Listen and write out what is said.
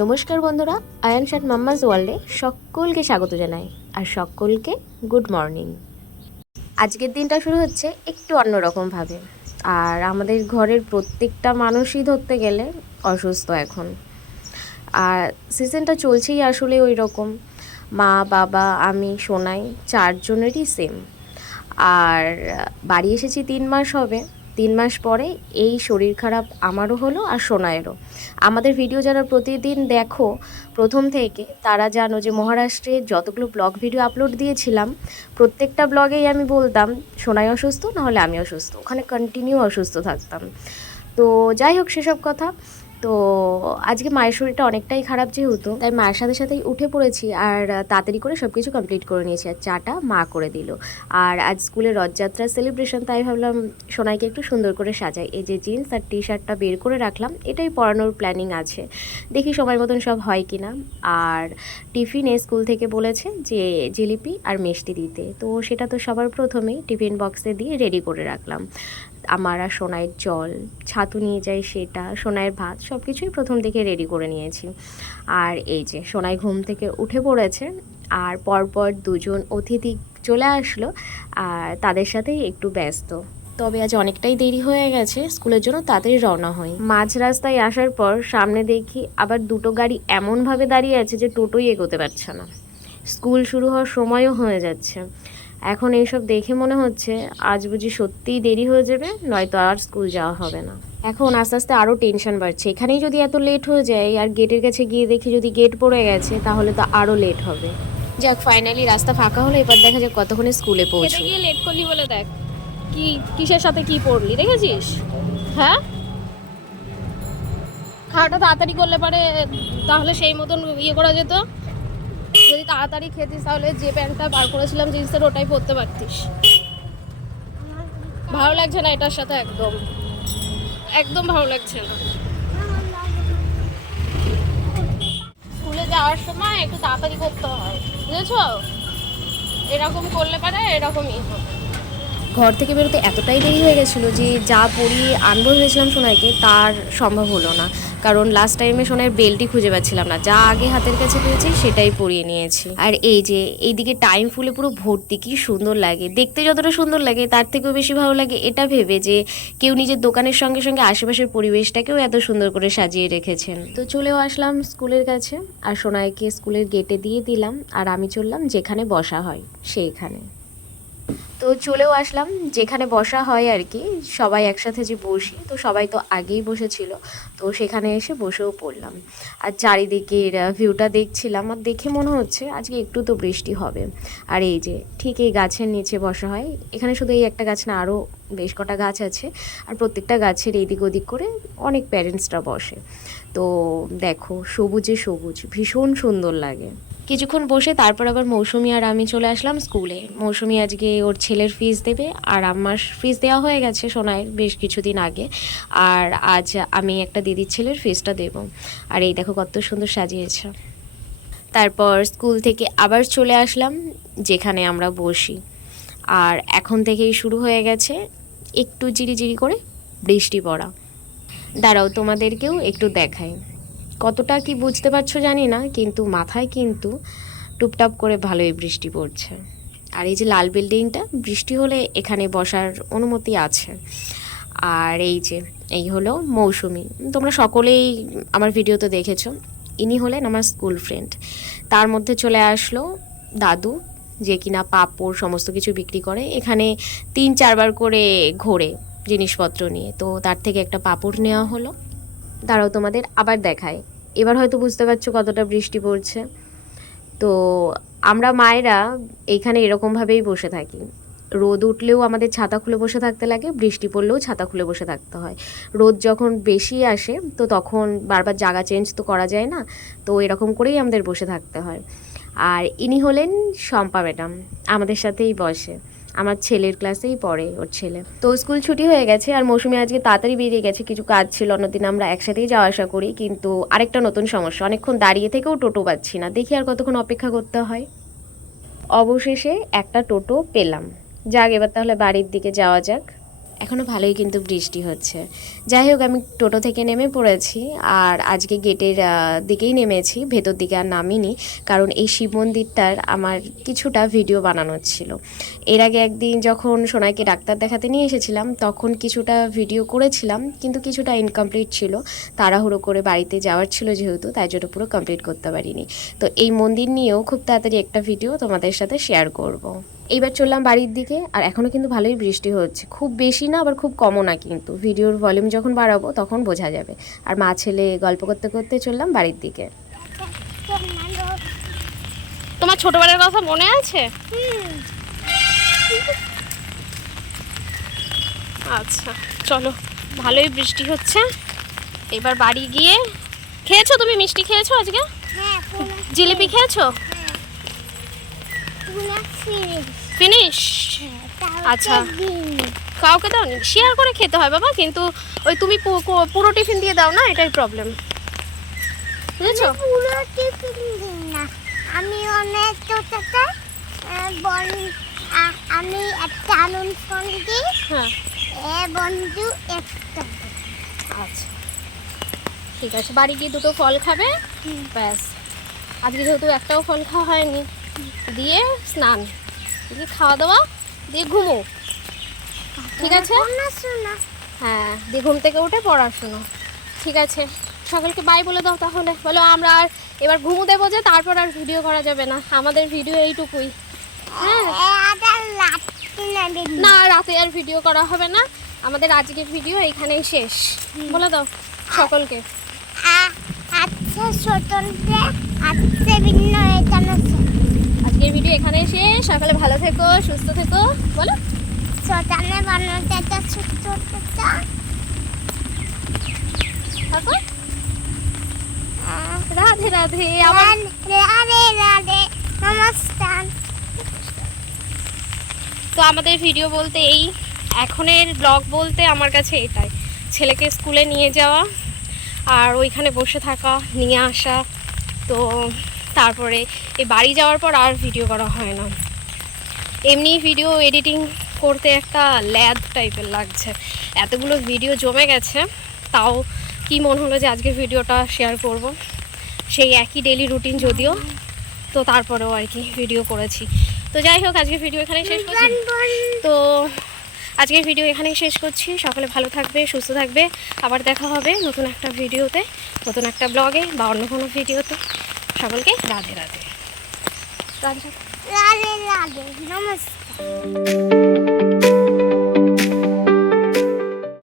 নমস্কার বন্ধুরা, Ayaan shirt mamma's ওয়ার্ল্ডে সকলকে স্বাগত জানাই আর সকলকে গুড মর্নিং। আজকের দিনটা শুরু হচ্ছে একটু অন্যরকমভাবে, আর আমাদের ঘরের প্রত্যেকটা মানুষই ধরতে গেলে অসুস্থ এখন। আর সিজনটা চলছেই আসলে ওই রকম, মা বাবা আমি সোনাই চারজনেরই সেম। আর বাড়ি এসেছি 3 মাস হবে। 3 মাস পরে এই শরীর খারাপ আমারও হলো আর সোনায়েরও। আমাদের ভিডিও যারা প্রতিদিন দেখো প্রথম থেকে, তারা জানো যে মহারাষ্ট্রে যতগুলো ব্লগ ভিডিও আপলোড দিয়েছিলাম প্রত্যেকটা ব্লগেই আমি বলতাম সোনাই অসুস্থ, নাহলে আমি অসুস্থ, ওখানে কন্টিনিউ অসুস্থ থাকতাম। তো যাই হোক সেসব কথা। তো আজকে মায়ের শরীরটা অনেকটাই খারাপ যেহেতু, তাই মায়ের সাথে সাথেই উঠে পড়েছি আর তাড়াতাড়ি করে সব কিছু কমপ্লিট করে নিয়েছি। আর চাটা মা করে দিল। আর আজ স্কুলে রথযাত্রার সেলিব্রেশন, তাই ভাবলাম সোনাইকে একটু সুন্দর করে সাজাই। এই যে জিন্স আর টি শার্টটা বের করে রাখলাম, এটাই পরানোর প্ল্যানিং আছে, দেখি সময় মতন সব হয় কি না। আর টিফিনে স্কুল থেকে বলেছে যে জিলিপি আর মিষ্টি দিতে, তো সেটা তো সবার প্রথমেই টিফিন বক্সে দিয়ে রেডি করে রাখলাম। আমার আর সোনাইয়ের জল, ছাতু নিয়ে যাই সেটা, সোনাইয়ের ভাত, সব কিছুই প্রথম থেকে রেডি করে নিয়েছি। আর এই যে সোনাই ঘুম থেকে উঠে পড়েছে, আর পরপর দুজন অতিথি চলে আসলো, আর তাদের সাথেই একটু ব্যস্ত। তবে আজ অনেকটাই দেরি হয়ে গেছে, স্কুলের জন্য তাড়াতাড়ি রওনা হয়। মাঝ রাস্তায় আসার পর সামনে দেখি আবার দুটো গাড়ি এমনভাবে দাঁড়িয়ে আছে যে টোটোই এগোতে পারছে না। স্কুল শুরু হওয়ার সময়ও হয়ে যাচ্ছে। এখন এইসব দেখে মনে হচ্ছে আজ বুঝি সত্যিই দেরি হয়ে যাবে, নয়তো আর স্কুল যাওয়া হবে না। এখন আস্তে আস্তে আরও টেনশন বাড়ছে, এখানেই যদি এত লেট হয়ে যায় আর গেটের কাছে গিয়ে দেখি যদি গেট পড়ে গেছে তাহলে তো আরও লেট হবে। যাক, ফাইনালি রাস্তা ফাঁকা হলো, এবার দেখা যাক কতক্ষণে স্কুলে পৌঁছে। গিয়ে লেট করলি বলে দেখ কি কিসের সাথে কি পড়লি দেখেছিস? হ্যাঁ, খাওয়াটা তাড়াতাড়ি করলে পারে তাহলে সেই মতন ইয়ে করা যেত। যদি তাড়াতাড়ি খেতিস তাহলে যে প্যান্টটা বার করেছিলাম জিন্সের ওটাই পরতে পারতিস। ভালো লাগছে না এটার সাথে, একদম একদম ভালো লাগছে না। স্কুলে যাওয়ার সময় একটু তাড়াতাড়ি করতে হয়, বুঝেছো? এরকম করলে পারে এরকমই হবে। ঘর থেকে বেরোতে এতটাই দেরি হয়ে গেছিলো যে যা পরিয়ে আনবো ভেবেছিলাম সোনাইকে তার সম্ভব হলো না, কারণ লাস্ট টাইমে সোনাইয়ের বেল্টই খুঁজে পাচ্ছিলাম না, যা আগে হাতের কাছে পেয়েছি সেটাই পরিয়ে নিয়েছি। আর এই যে এইদিকে টাইম ফুলে পুরো ভর্তি, কি সুন্দর লাগে দেখতে, যতটা সুন্দর লাগে তার থেকেও বেশি ভালো লাগে এটা ভেবে যে কেউ নিজের দোকানের সঙ্গে সঙ্গে আশেপাশের পরিবেশটাকেও এত সুন্দর করে সাজিয়ে রেখেছেন। তো চলেও আসলাম স্কুলের কাছে, আর সোনাইকে স্কুলের গেটে দিয়ে দিলাম, আর আমি চললাম যেখানে বসা হয় সেইখানে। তো চলেও আসলাম যেখানে বসা হয় আর কি, সবাই একসাথে যে বসি, তো সবাই তো আগেই বসেছিল, তো সেখানে এসে বসেও পড়লাম। আর চারিদিকের ভিউটা দেখছিলাম, আর দেখে মনে হচ্ছে আজকে একটু তো বৃষ্টি হবে। আর এই যে ঠিক এই গাছের নিচে বসা হয়, এখানে শুধু এই একটা গাছ না, আরও বেশ কটা গাছ আছে, আর প্রত্যেকটা গাছের এদিক ওদিক করে অনেক প্যারেন্টসরা বসে। তো দেখো সবুজে সবুজ, ভীষণ সুন্দর লাগে। কিছুক্ষণ বসে তারপর আবার মৌসুমি আর আমি চলে আসলাম স্কুলে। মৌসুমি আজকে ওর ছেলের ফিস দেবে, আর আমার ফিস দেওয়া হয়ে গেছে সোনাইয়ের বেশ কিছুদিন আগে, আর আজ আমি একটা দিদির ছেলের ফিসটা দেব। আর এই দেখো কত সুন্দর সাজিয়েছে। তারপর স্কুল থেকে আবার চলে আসলাম যেখানে আমরা বসি, আর এখন থেকেই শুরু হয়ে গেছে একটু জিরিজিরি করে বৃষ্টি পড়া। দাঁড়াও তোমাদেরকেও একটু দেখাই, কতটা কি বুঝতে পারছো জানি না, কিন্তু মাথায় কিন্তু টুপটাপ করে ভালোই বৃষ্টি পড়ছে। আর এই যে লাল বিল্ডিংটা, বৃষ্টি হলে এখানে বসার অনুমতি আছে। আর এই হলো মৌসুমি, তোমরা সকলেই আমার ভিডিওতে দেখেছো, ইনি হলেন আমার স্কুল ফ্রেন্ড। তার মধ্যে চলে আসলো দাদু, যে কিনা পাঁপড় সমস্ত কিছু বিক্রি করে, এখানে 3-4 বার করে ঘোরে জিনিসপত্র নিয়ে, তো তার থেকে একটা পাঁপড় নেওয়া হলো। দাঁড়াও তোমাদের আবার দেখায়, এবার হয়তো বুঝতে পারছো কতটা বৃষ্টি পড়ছে। তো আমরা মায়েরা এইখানে এরকমভাবেই বসে থাকি, রোদ উঠলেও আমাদের ছাতা খুলে বসে থাকতে লাগে, বৃষ্টি পড়লেও ছাতা খুলে বসে থাকতে হয়। রোদ যখন বেশি আসে তো তখন বারবার জায়গা চেঞ্জ তো করা যায় না, তো এরকম করেই আমাদের বসে থাকতে হয়। আর ইনি হলেন শম্পা ম্যাডাম, আমাদের সাথেই বসে, আমার ছেলের ক্লাসেই পড়ে ওর ছেলে। তো স্কুল ছুটি হয়ে গেছে, আর মৌসুমি আজকে তাড়াতাড়ি বেরিয়ে গেছে, কিছু কাজ ছিল, অন্যদিন আমরা একসাথেই যাওয়া আসা করি, কিন্তু আরেকটা নতুন সমস্যা, অনেকক্ষণ দাঁড়িয়ে থেকেও টোটো পাচ্ছি না, দেখি আর কতক্ষণ অপেক্ষা করতে হয়। অবশেষে একটা টোটো পেলাম, যাক এবার তাহলে বাড়ির দিকে যাওয়া যাক। এখনও ভালোই কিন্তু বৃষ্টি হচ্ছে। যাই হোক, আমি টোটো থেকে নেমে পড়েছি আর আজকে গেটের দিকেই নেমেছি, ভেতর দিকে আর নামিনি, কারণ এই শিব মন্দিরটার আমার কিছুটা ভিডিও বানানোর ছিল। এর আগে একদিন যখন সোনাইকে ডাক্তার দেখাতে নিয়ে এসেছিলাম তখন কিছুটা ভিডিও করেছিলাম, কিন্তু কিছুটা ইনকমপ্লিট ছিল, তাড়াহুড়ো করে বাড়িতে যাওয়ার ছিল যেহেতু, তাই জন্য পুরো কমপ্লিট করতে পারিনি। তো এই মন্দির নিয়েও খুব তাড়াতাড়ি একটা ভিডিও তোমাদের সাথে শেয়ার করব। এইবার চললাম বাড়ির দিকে, আর এখনও কিন্তু ভালোই বৃষ্টি হচ্ছে, খুব বেশি না আবার খুব কমও না, কিন্তু ভিডিওর ভলিউম যখন বাড়াবো তখন বোঝা যাবে। আর মা ছেলে গল্প করতে করতে চললাম বাড়ির দিকে। তোমার ছোটবেলার কথা মনে আছে? আচ্ছা চলো, ভালোই বৃষ্টি হচ্ছে। এবার বাড়ি গিয়ে খেয়েছো তুমি? মিষ্টি খেয়েছো আজকে? জিলিপি খেয়েছো? ফিনিশ? আচ্ছা, কাউকে দাও নি, শেয়ার করে খেতে হয় বাবা, কিন্তু ওই তুমি পুরো টিফিন দিয়ে দাও না, এটাই প্রবলেম, বুঝেছো? পুরো টিফিন দিই না, আমি অনেক ছোটটা আমি একটা আনন্দ ফোন দিই, হ্যাঁ বন্ধু একটা। আচ্ছা ঠিক আছে, বাড়ি গিয়ে দুটো ফল খাবে, ব্যাস। আজকে যেহেতু একটাও ফল খাওয়া হয়নি, দিয়ে স্নান, দিয়ে খাওয়া দাওয়া, দিয়ে ঘুমো, ঠিক আছে? শোনা হ্যাঁ, দিয়ে ঘুম থেকে উঠে পড়াশোনা, ঠিক আছে? সকলকে বাই বলে দাও তাহলে, বলো আমরা আর এবার ঘুমো দেবো যে, তারপর আর ভিডিও করা যাবে না, আমাদের ভিডিও এইটুকুই। হ্যাঁ না, রাতে আর ভিডিও করা হবে না, আমাদের আজকের ভিডিও এইখানেই শেষ, বলে দাও সকলকে। আচ্ছা স্বতন্ত্র, আচ্ছা ভিন্ন এখানে আজকের ভিডিও এখানেই শেষ, সকালে ভালো থেকো, সুস্থ থেকো, বলো। ছোটানে বানাতে একটা ছোট্ট থাকো, রাধে রাধে। আমার রাধে রাধে, নমস্কার। তো আমাদের ভিডিও বলতে এই, এখনের ব্লগ বলতে আমার কাছে এটাই, ছেলেকে স্কুলে নিয়ে যাওয়া আর ওইখানে বসে থাকা, নিয়ে আসা, তো তারপরে এই বাড়ি যাওয়ার পর আর ভিডিও করা হয় না। এমনি ভিডিও এডিটিং করতে একটা ল্যাদ টাইপের লাগছে, এতগুলো ভিডিও জমে গেছে, তাও কি মনে হলো যে আজকের ভিডিওটা শেয়ার করব। সেই একই ডেইলি রুটিন যদিও, তো তারপরেও আর কি ভিডিও করেছি। তো যাই হোক, আজকের ভিডিও এখানেই শেষ করছি। তো আজকের ভিডিও এখানেই শেষ করছি, সকলে ভালো থাকবে, সুস্থ থাকবে, আবার দেখা হবে নতুন একটা ভিডিওতে, নতুন একটা ব্লগে বা অন্য কোনো ভিডিওতে। সকলকে রাধে রাধে। রাধে রাধে রাধে, নমস্কার।